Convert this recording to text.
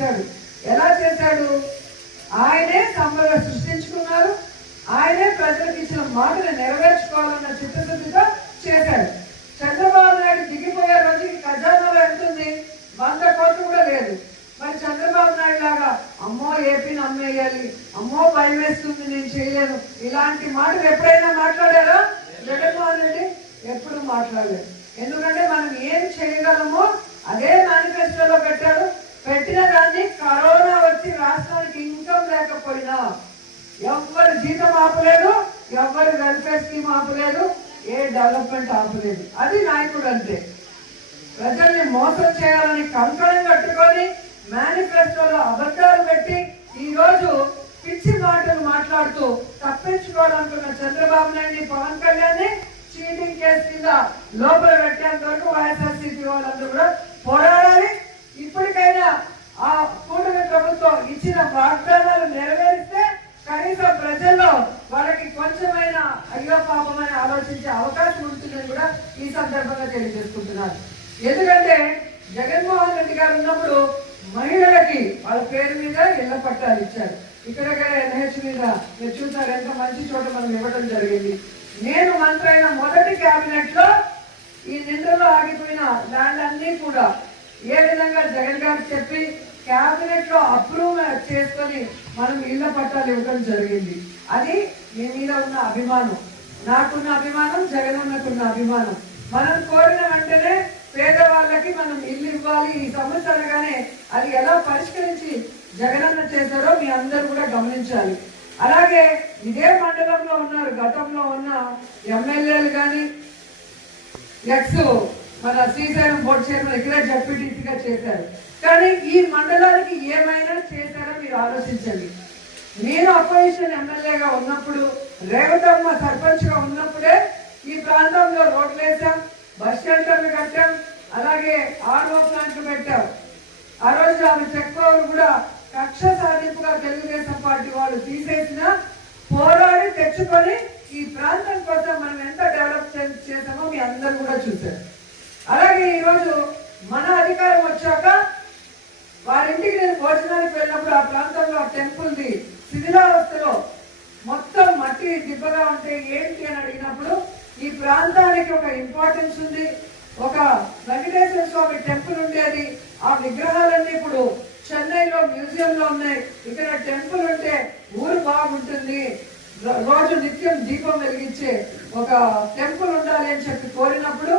చేశాడు. ఎలా చేశాడు? ఆయనే సంపద సృష్టించుకున్నారు, ఆయనే ప్రజలకు ఇచ్చిన మాటను నెరవేర్చుకోవాలన్న చిత్తశుద్ధితో చేశాడు. చంద్రబాబు నాయుడు దిగిపోయే రోజుకి ఖజానాలో ఎంత ఉంది? 100 కోట్లు కూడా లేదు. మరి చంద్రబాబు నాయుడు లాగా అమ్మో ఏపీని అమ్మేయాలి, అమ్మో భయం వేస్తుంది, నేను చేయలేను, ఇలాంటి మాటలు ఎప్పుడైనా మాట్లాడారా? జగన్మోహన్ రెడ్డి ఎప్పుడు మాట్లాడలేదు. ఎందుకంటే మనం ఏం చేయగలమో అదే మేనిఫెస్టోలో పెట్టాడు. పెట్టిన దాన్ని కరోనా వచ్చి రాష్ట్రానికి ఇన్కమ్ లేకపోయినా ఎవ్వరు జీతం ఆపలేదు, ఎవ్వరు వెల్ఫేర్ స్కీమ్ ఆపలేదు, ఏ డెవలప్మెంట్ ఆపలేదు. అది నాయకుడు అంటే. ప్రజల్ని మోసం చేయాలని కంకణం కట్టుకొని మేనిఫెస్టోలో అబద్ధాలు పెట్టి ఈ రోజు పిచ్చి మాటలు మాట్లాడుతూ తప్పించుకోవాలనుకున్న చంద్రబాబు నాయుడిని, పవన్ కళ్యాణ్ చీటింగ్ కేసు కింద లోపల పెట్టేంత వరకు వైఎస్ఆర్సీపీ వాళ్ళందరూ కూడా పోరాడాలి. ఇప్పటికైనా ఆ కూటమి ప్రభుత్వం ఇచ్చిన వాగ్దానాలు నెరవేరిస్తే కనీసం ప్రజల్లో వాళ్ళకి కొంచెమైనా అయ్యో పాపమని ఆలోచించే అవకాశం ఉంటుందని కూడా ఈ సందర్భంగా తెలియజేసుకుంటున్నారు. ఎందుకంటే జగన్మోహన్ రెడ్డి గారు ఉన్నప్పుడు మహిళలకి వాళ్ళ పేరు మీద ఇళ్ల పట్టాలు ఇచ్చారు. ఇక్కడ ఎన్హెచ్ మీద మీరు చూసారు, ఎంత మంచి చోట మనం ఇవ్వడం జరిగింది. నేను మంత్రి అయిన మొదటి క్యాబినెట్ లో ఈ నిండులో ఆగిపోయిన ల్యాండ్ అన్ని కూడా ఏ విధంగా జగన్ గారు చెప్పి క్యాబినెట్ లో అప్రూవ్ చేసుకొని మనం ఇళ్ల పట్టాలు ఇవ్వడం జరిగింది. అది మీ మీద ఉన్న అభిమానం, నాకున్న అభిమానం, జగన్ ఉన్నకున్న అభిమానం. మనం కోరిన వెంటనే పేదవాళ్ళకి మనం ఇల్లు ఇవ్వాలి. ఈ సమస్య అనగానే అది ఎలా పరిష్కరించి జగనన్న చేశారో మీ అందరూ కూడా గమనించాలి. అలాగే ఇదే మండలంలో ఉన్నారు, గతంలో ఉన్న ఎమ్మెల్యేలు కానీ ఎక్స్ మన శ్రీశైలం బోర్డు చైర్మన్ ఇక్కడే జడ్పీటీసీగా చేశారు. కానీ ఈ మండలానికి ఏమైనా చేశారో మీరు ఆలోచించండి. నేను అపోజిషన్ ఎమ్మెల్యేగా ఉన్నప్పుడు, రేవతమ్మ సర్పంచ్గా ఉన్నప్పుడే ఈ ప్రాంతంలో రోడ్లు వేసాం, బస్ షెల్టర్లు కట్టాం, అలాగే ఆర్ఓ ప్లాంట్లు పెట్టాం. ఆ రోజు ఆమె చెక్కోరు కూడా కక్ష సాధింపుగా తెలుగుదేశం పార్టీ వాళ్ళు తీసేసిన పోరాడి తెచ్చుకొని ఈ ప్రాంతం కోసం మనం ఎంత డెవలప్ చేసామో మీ అందరూ కూడా చూశారు. అలాగే ఈరోజు మన అధికారం వచ్చాక వారింటికి నేను భోజనానికి వెళ్ళినప్పుడు ఆ ప్రాంతంలో ఆ టెంపుల్ది శిథిలావస్థలో మొత్తం మట్టి దిబ్బగా ఉంటే ఏంటి అని అడిగినప్పుడు ఈ ప్రాంతానికి ఒక ఇంపార్టెన్స్ ఉంది, ఒక వెంకటేశ్వర స్వామి టెంపుల్ ఉండేది, ఆ విగ్రహాలన్నీ ఇప్పుడు చెన్నైలో మ్యూజియంలో ఉన్నాయి, ఇక్కడ టెంపుల్ ఉంటే ఊరు బాగుంటుంది, రోజు నిత్యం దీపం వెలిగించే ఒక టెంపుల్ ఉండాలి అని చెప్పి కోరినప్పుడు